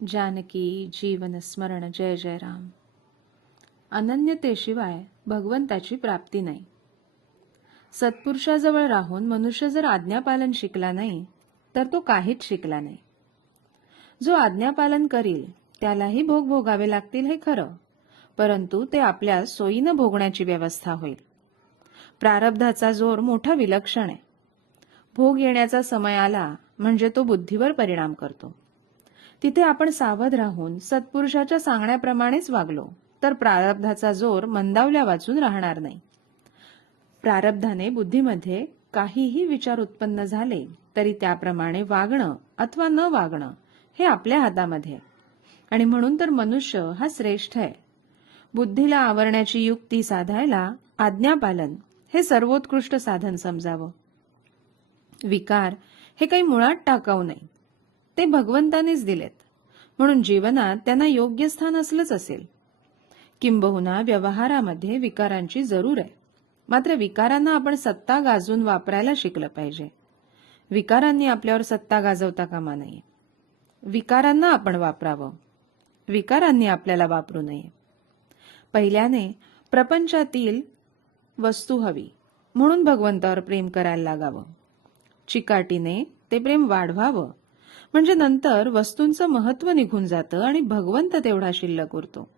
जानकी जीवन स्मरण जय जय राम. अनन्यतेशिवाय भगवंताची प्राप्ती नाही. सत्पुरुषाजवळ राहून मनुष्य जर आज्ञापालन शिकला नाही तर तो काहीच शिकला नाही. जो आज्ञापालन करील त्यालाही भोग भोगावे लागतील हे खरं, परंतु ते आपल्या सोयीनं भोगण्याची व्यवस्था होईल. प्रारब्धाचा जोर मोठा विलक्षण आहे. भोग येण्याचा समय आला म्हणजे तो बुद्धीवर परिणाम करतो. तिथे आपण सावध राहून सत्पुरुषाच्या सांगण्याप्रमाणेच वागलो तर प्रारब्धाचा जोर मंदावल्या वाचून राहणार नाही. प्रारब्धाने बुद्धीमध्ये काहीही विचार उत्पन्न झाले तरी त्याप्रमाणे वागणं अथवा न वागणं हे आपल्या हातामध्ये आहे. आणि म्हणून तर मनुष्य हा श्रेष्ठ आहे. बुद्धीला आवरण्याची युक्ती साधायला आज्ञापालन हे सर्वोत्कृष्ट साधन समजावं. विकार हे काही मुळात टाकाऊ नाही, ते भगवंतानेच दिलेत, म्हणून जीवनात त्यांना योग्य स्थान असलंच असेल. किंबहुना व्यवहारामध्ये विकारांची जरूर आहे, मात्र विकारांना आपण सत्ता गाजवून वापरायला शिकलं पाहिजे. विकारांनी आपल्यावर सत्ता गाजवता कामा नये. विकारांना आपण वापरावं, विकारांनी आपल्याला वापरू नये. पहिल्याने प्रपंचातील वस्तू हवी म्हणून भगवंतावर प्रेम करायला लागावं. चिकाटीने ते प्रेम वाढवावं, म्हणजे नंतर वस्तूंचं महत्त्व निघून जातं आणि भगवंत तेवढा शिल्लक उरतो.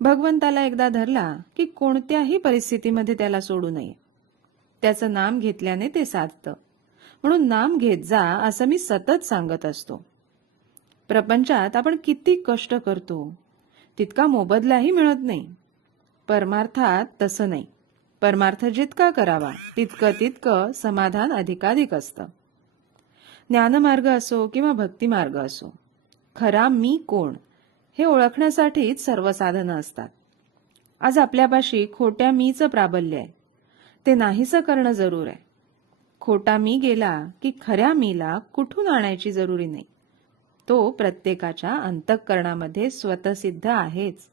भगवंताला एकदा धरला की कोणत्याही परिस्थितीमध्ये त्याला सोडू नये. त्याचं नाम घेतल्याने ते साधतं, म्हणून नाम घेत जा असं मी सतत सांगत असतो. प्रपंचात आपण किती कष्ट करतो तितका मोबदलाही मिळत नाही. परमार्थात तसं नाही. परमार्थ जितका करावा तितकं तितकं समाधान अधिकाधिक असतं. ज्ञानमार्ग असो किंवा भक्तिमार्ग असो, खरा मी कोण हे ओळखण्यासाठीच सर्व साधनं असतात. आज आपल्यापाशी खोट्या मीचं प्राबल्य आहे, ते नाहीसं करणं जरूर आहे. खोटा मी गेला की खऱ्या मीला कुठून आणायची जरुरी नाही. तो प्रत्येकाच्या अंतःकरणामध्ये स्वतःसिद्ध आहेच.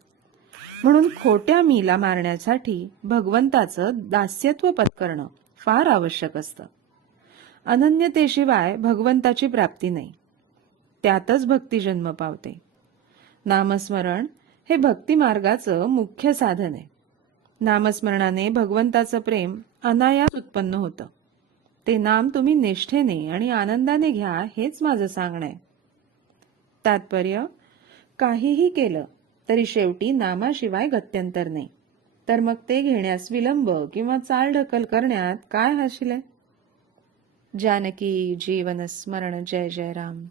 म्हणून खोट्या मीला मारण्यासाठी भगवंताचं दास्यत्व पत्करणं फार आवश्यक असतं. अनन्यतेशिवाय भगवंताची प्राप्ती नाही, त्यातच भक्ती जन्म पावते. नामस्मरण हे भक्ती मार्गाचं मुख्य साधन आहे. नामस्मरणाने भगवंताचं प्रेम अनायास उत्पन्न होतं. ते नाम तुम्ही निष्ठेने आणि आनंदाने घ्या हेच माझं सांगणं आहे. तात्पर्य, काहीही केलं तरी शेवटी नामाशिवाय गत्यंतर नाही, तर मग ते घेण्यास विलंब किंवा चालढकल करण्यात काय हरशील आहे. जानकी जीवन स्मरण जय जय राम.